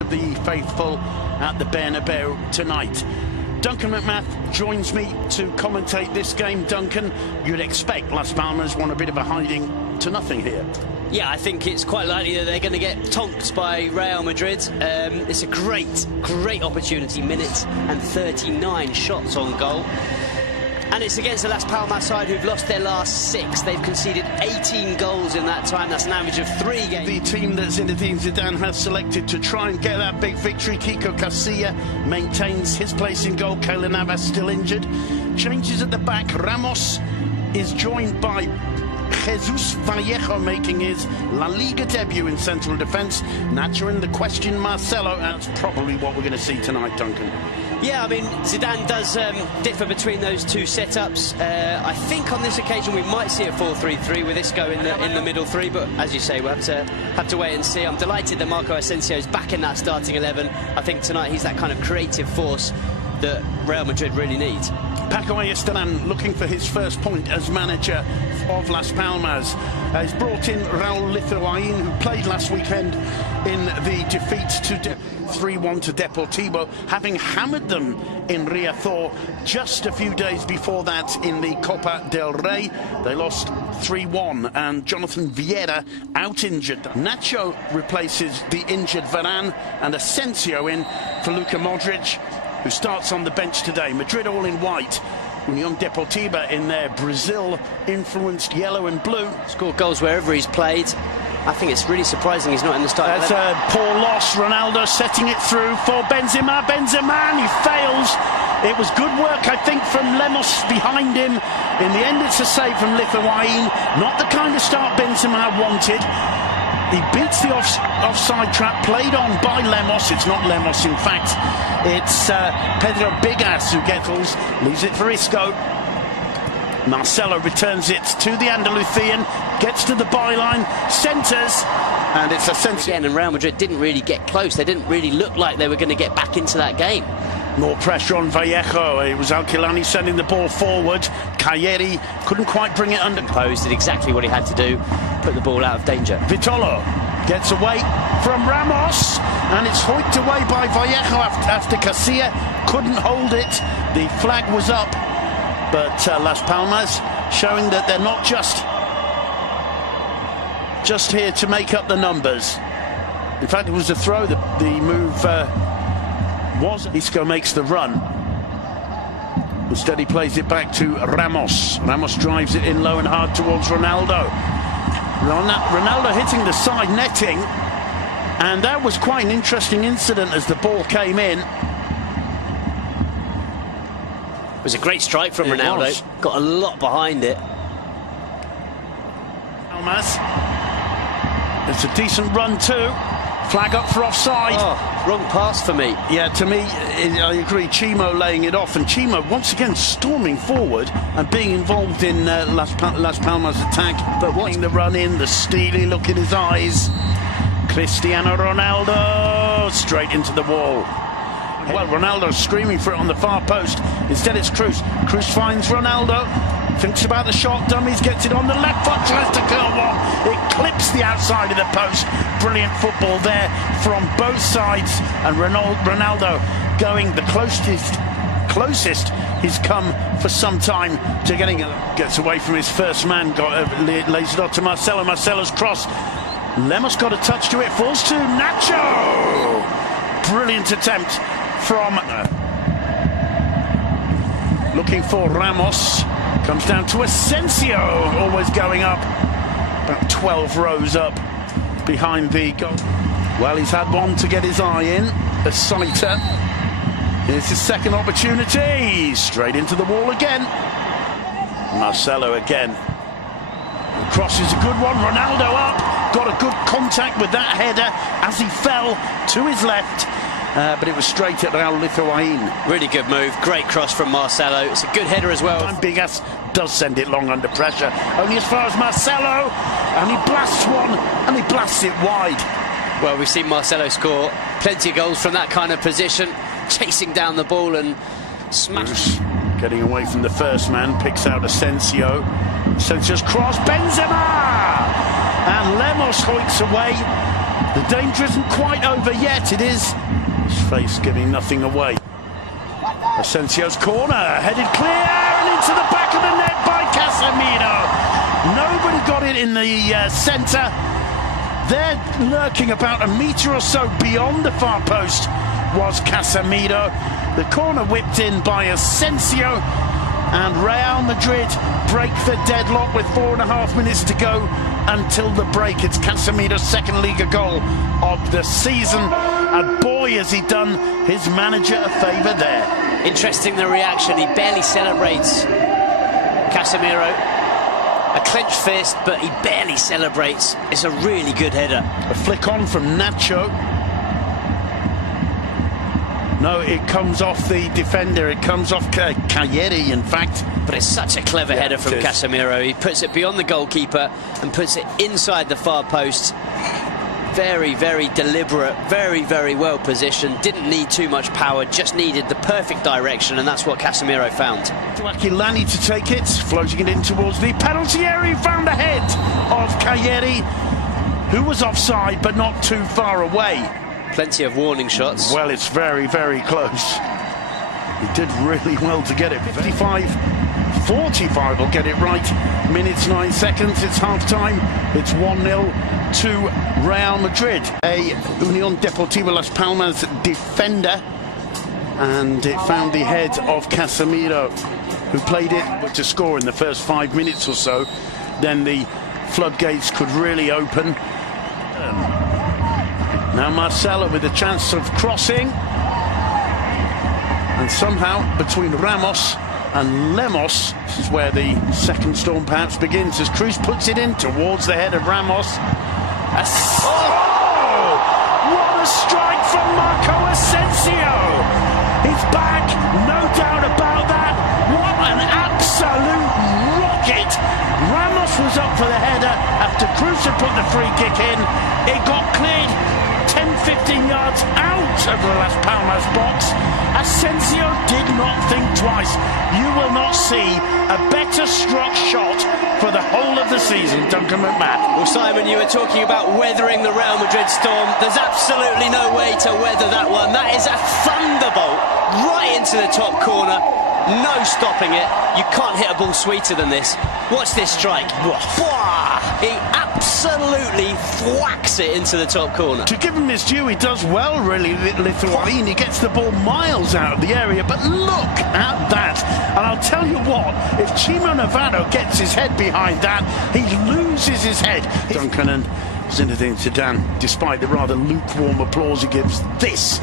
The faithful at the Bernabeu tonight. Duncan McMath joins me to commentate this game. Duncan, you'd expect Las Palmas want a bit of a hiding to nothing here. Yeah, I think it's quite likely that they're going to get tonked by Real Madrid. It's a great opportunity. Minutes and 39 shots on goal. And it's against the Las Palmas side who've lost their last 6. They've conceded 18 goals in that time. That's an average of 3 games. The team that Zinedine Zidane has selected to try and get that big victory. Kiko Casilla maintains his place in goal. Keylor Navas still injured. Changes at the back. Ramos is joined by Jesus Vallejo making his La Liga debut in central defence. Nacho in the question, Marcelo. That's probably what we're going to see tonight, Duncan. Yeah, I mean, Zidane does differ between those two setups. I think on this occasion we might see a 4-3-3 with Isco in the middle three, but as you say, we'll have to wait and see. I'm delighted that Marco Asensio's back in that starting 11. I think tonight he's that kind of creative force that Real Madrid really needs. Paco Ayestarán looking for his first point as manager of Las Palmas. He's brought in Raúl Lithuain, who played last weekend in the defeat to 3-1 to Deportivo, having hammered them in Riazor just a few days before that in the Copa del Rey. They lost 3-1, and Jonathan Vieira out injured. Nacho replaces the injured Varane, and Asensio in for Luka Modric, who starts on the bench today. Madrid all in white. Unión Deportiva in their Brazil-influenced yellow and blue. Scored goals wherever he's played. I think it's really surprising he's not in the starting. That's a poor loss. Ronaldo setting it through for Benzema. Benzema, he fails. It was good work, I think, from Lemos behind him. In the end, it's a save from Lithuain. Not the kind of start Benzema wanted. He beats the offside trap played on by Lemos. It's not Lemos, in fact. It's Pedro Bigas who leaves it for Isco. Marcelo returns it to the Andalusian, gets to the byline, centres, and it's Asensio. Again, and Real Madrid didn't really get close. They didn't really look like they were going to get back into that game. More pressure on Vallejo. It was Alquilani sending the ball forward. Cayeri couldn't quite bring it under. Posed, did exactly what he had to do, put the ball out of danger. Vitolo gets away from Ramos, and it's hoiked away by Vallejo after Casilla couldn't hold it. The flag was up, but Las Palmas showing that they're not just here to make up the numbers. In fact, it was a throw. The move was. Isco makes the run. Instead, he plays it back to Ramos. Ramos drives it in low and hard towards Ronaldo. Ronaldo hitting the side netting, and that was quite an interesting incident as the ball came in. It was a great strike from Ronaldo. Got a lot behind it. Palmas. It's a decent run too. Flag up for offside. Oh, wrong pass for me. Yeah, to me, I agree. Chimo laying it off, and Chimo once again storming forward and being involved in Las Palmas' attack. But watching the run in, the steely look in his eyes. Cristiano Ronaldo straight into the wall. Well, Ronaldo's screaming for it on the far post. Instead, it's Cruz. Cruz finds Ronaldo. Thinks about the shot, dummies, gets it on the left foot, tries to curl one. It clips the outside of the post. Brilliant football there from both sides. And Ronaldo going the closest he's come for some time to getting it. Gets away from his first man, lays it off to Marcelo. Marcelo's cross. Lemos got a touch to it, falls to Nacho. Brilliant attempt from looking for Ramos. Comes down to Asensio, always going up, about 12 rows up behind the goal. Well, he's had one to get his eye in, a sighter. Here's his second opportunity, straight into the wall again. Marcelo again. The cross is a good one, Ronaldo up, got a good contact with that header as he fell to his left. But it was straight at Raúl Lithuain. Really good move, great cross from Marcelo. It's a good header as well. Bigas does send it long under pressure, only as far as Marcelo, and he blasts one, and he blasts it wide. Well, we've seen Marcelo score plenty of goals from that kind of position, chasing down the ball and smash. Getting away from the first man, picks out Asensio. Asensio's cross, Benzema! And Lemos hoiks away The danger isn't quite over yet. It is. His face giving nothing away. Asensio's corner, headed clear and into the back of the net by Casemiro. Nobody got it in the centre. There, lurking about a metre or so beyond the far post, was Casemiro. The corner whipped in by Asensio, and Real Madrid break the deadlock with 4.5 minutes to go until the break. It's Casemiro's second Liga goal of the season, and boy has he done his manager a favour there. Interesting, the reaction. He barely celebrates. Casemiro, a clenched fist, but he barely celebrates. It's a really good header. A flick on from Nacho. No, it comes off the defender. It comes off Cagliari, in fact. But it's such a clever header from Casemiro. He puts it beyond the goalkeeper and puts it inside the far post. Very, very deliberate, very, very well positioned. Didn't need too much power, just needed the perfect direction, and that's what Casemiro found. Aquilani to take it, floating it in towards the penalty area. He found the head of Cagliari, who was offside but not too far away. Plenty of warning shots. Well, it's very, very close. He did really well to get it. 45 will get it right. Minutes 9 seconds. It's half-time. It's 1-0 to Real Madrid. A Unión Deportiva Las Palmas defender, and it found the head of Casemiro, who played it to score in the first 5 minutes or so. Then the floodgates could really open. Now Marcelo with a chance of crossing, and somehow between Ramos and Lemos, this is where the second storm perhaps begins, as Cruz puts it in towards the head of Ramos. What a strike from Marco Asensio! He's back, no doubt about that. What an absolute rocket! Ramos was up for the header after Cruz had put the free kick in. It got cleared 10-15 yards out of the Las Palmas box. Asensio did not think twice. You will not see a better struck shot for the whole of the season, Duncan McMahon. Well, Simon, you were talking about weathering the Real Madrid storm. There's absolutely no way to weather that one. That is a thunderbolt right into the top corner. No stopping it. You can't hit a ball sweeter than this. Watch this strike. He absolutely thwacks it into the top corner. To give him his due, he does well, really, Lithuanian. He gets the ball miles out of the area, but look at that. And I'll tell you what, if Chimo Navarro gets his head behind that, he loses his head. Duncan and Zinedine Zidane, despite the rather lukewarm applause he gives, this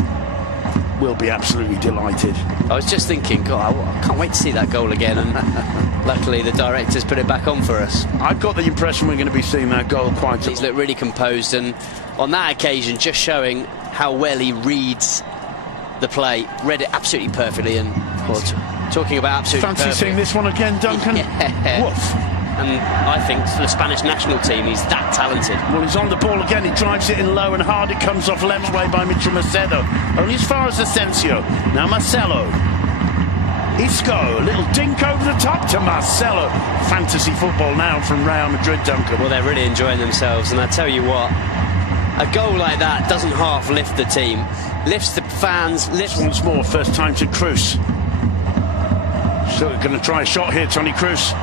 will be absolutely delighted. I was just thinking, God, I can't wait to see that goal again, and luckily the directors put it back on for us. I've got the impression we're going to be seeing that goal quite a lot. He's looked really composed, and on that occasion just showing how well he reads the play. Read it absolutely perfectly, and talking about absolutely fancy perfect. Seeing this one again, Duncan? Yeah. Woof. And I think for the Spanish national team, he's that talented. Well, he's on the ball again. He drives it in low and hard. It comes off left way by Mitchell Macedo. Only as far as Asensio. Now Marcelo. Isco. A little dink over the top to Marcelo. Fantasy football now from Real Madrid, Duncan. Well, they're really enjoying themselves. And I tell you what, a goal like that doesn't half lift the team. Lifts the fans. Lifts once more. First time to Cruz. So we're going to try a shot here, Toni Kroos.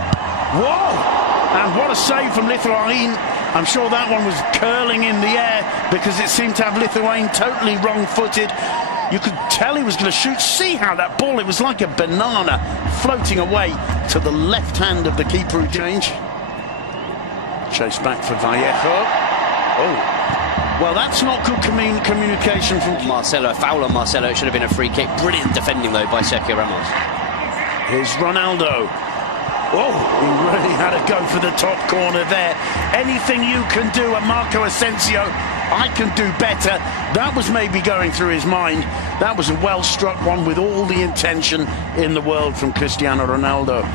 Whoa! And what a save from Lithuanian. I'm sure that one was curling in the air because it seemed to have Lithuanian totally wrong-footed. You could tell he was going to shoot. See how that ball, it was like a banana floating away to the left hand of the keeper who changed. Chase back for Vallejo. Oh. Well, that's not good communication from Marcelo. A foul on Marcelo. It should have been a free kick. Brilliant defending, though, by Sergio Ramos. Here's Ronaldo. Oh, he really had a go for the top corner there. Anything you can do at Marco Asensio, I can do better. That was maybe going through his mind. That was a well-struck one with all the intention in the world from Cristiano Ronaldo.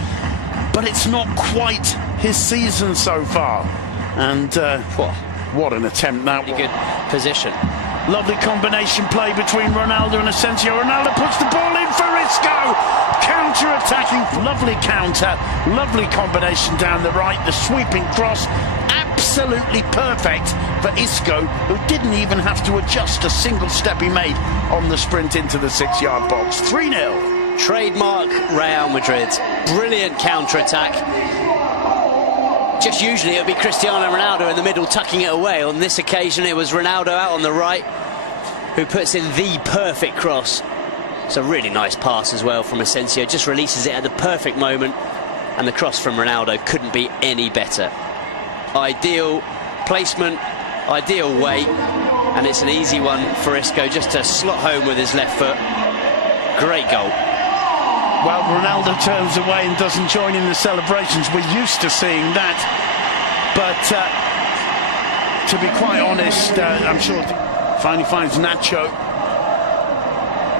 But it's not quite his season so far. And what an attempt that was. Good position. Lovely combination play between Ronaldo and Asensio. Ronaldo puts the ball in for Isco. Counter-attacking. Lovely counter. Lovely combination down the right. The sweeping cross. Absolutely absolutely perfect for Isco, who didn't even have to adjust a single step he made on the sprint into the 6-yard box. 3-0. Trademark Real Madrid. Brilliant counter-attack. Just usually it would be Cristiano Ronaldo in the middle tucking it away. On this occasion it was Ronaldo out on the right who puts in the perfect cross. It's a really nice pass as well from Asensio. Just releases it at the perfect moment, and the cross from Ronaldo couldn't be any better. Ideal placement, ideal weight, and it's an easy one for Isco just to slot home with his left foot. Great goal. Well, Ronaldo turns away and doesn't join in the celebrations. We're used to seeing that. But to be quite honest, I'm sure finally finds Nacho.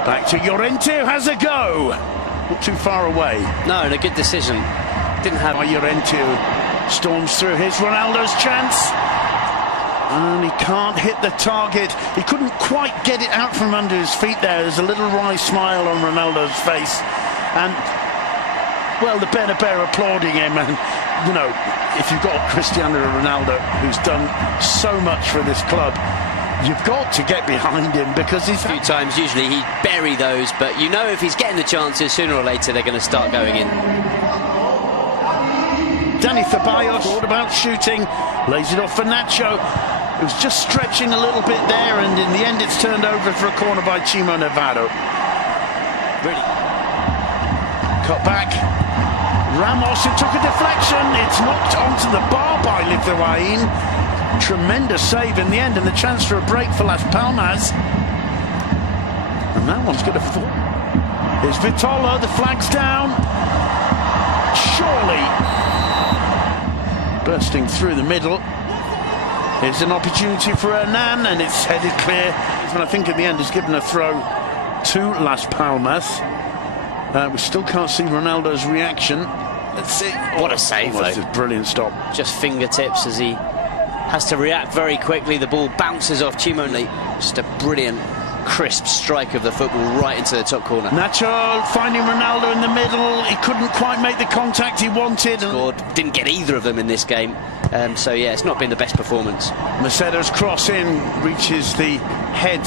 Back to Llorente, who has a go. Not too far away. No, and a good decision. Didn't have... Llorente storms through. Here's Ronaldo's chance. And he can't hit the target. He couldn't quite get it out from under his feet there. There's a little wry smile on Ronaldo's face. And, well, the Bernabeu applauding him. And, you know, if you've got Cristiano Ronaldo, who's done so much for this club, you've got to get behind him, because he's... A few times, usually he'd bury those, but you know if he's getting the chances, sooner or later they're going to start going in. Dani Ceballos thought about shooting, lays it off for Nacho. It was just stretching a little bit there, and in the end it's turned over for a corner by Chimo Navarro. Really? Cut back. Ramos, it took a deflection. It's knocked onto the bar by Lithuanian. Tremendous save in the end, and the chance for a break for Las Palmas. And that one's going to fall. Here's Vitola, the flag's down. Surely. Bursting through the middle. Here's an opportunity for Hernan, and it's headed clear. And I think in the end he's given a throw to Las Palmas. We still can't see Ronaldo's reaction. Let's see. What a save, though. A brilliant stop. Just fingertips as he has to react very quickly. The ball bounces off Chimo. Just a brilliant, crisp strike of the football right into the top corner. Nacho finding Ronaldo in the middle. He couldn't quite make the contact he wanted. Scored. Didn't get either of them in this game. So, yeah, it's not been the best performance. Macedo's cross in reaches the head